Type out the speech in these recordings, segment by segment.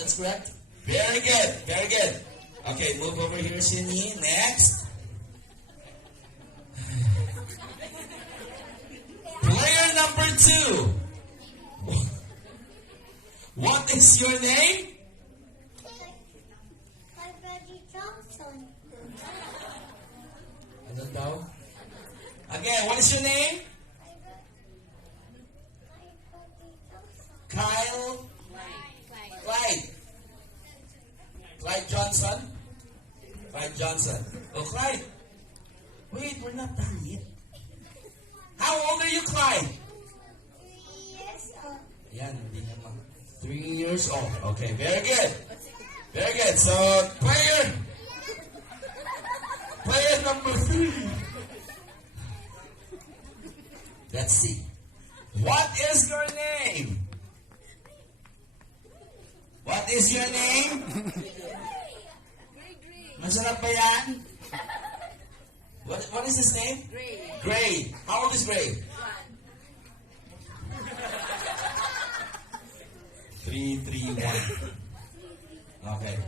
That's correct? Very good. Very good. Okay, move over here, Shinny. Next. Player number 2. What is your name? Hi, Reggie Johnson. Ano daw? Again, what is your name? Hi, Reggie Johnson. Kyle? Clyde. Clyde Johnson? Clyde Johnson. Oh, Clyde. Wait, we're not done yet. How old are you, Clyde? 3 years old. Yan, hindi naman. 3 years old. Okay, very good. Very good. So, player number 3. Let's see. What is your name? What is your name? Masarap ba yan? What is his name? Gray. How old is Gray? 3, 3, 1. Okay.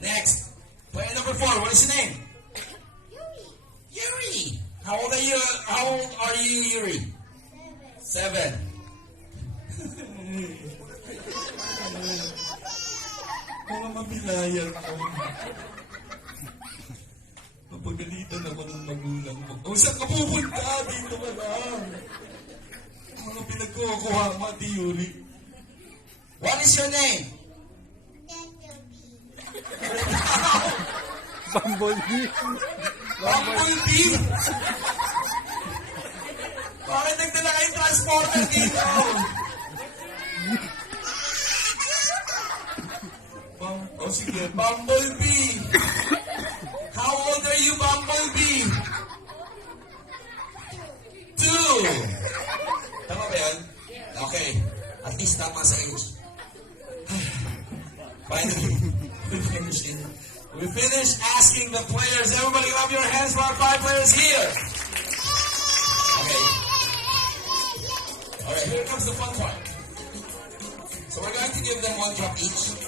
Next. Player number 4. What is your name? Yuri. How old are you? How old are you, Yuri? 7. Mga mabilayan ko. Mapagalitan ako ng magulang mo. O, saan ka pupunta? Dito ka lang. Mga pinagkukuha mo, Ate Yuri. What is your name? Bumblebee. Bumblebee? Bakit nagdala kayong transporter dito? Oh, sige. Bumblebee. How old are you, Bumblebee? 2. Tama ba yun? Okay. At least tama sa age. Finally, we finished asking the players. Everybody clap your hands for our 5 players here. Okay. All right, here comes the fun part. So we're going to give them 1 drop each.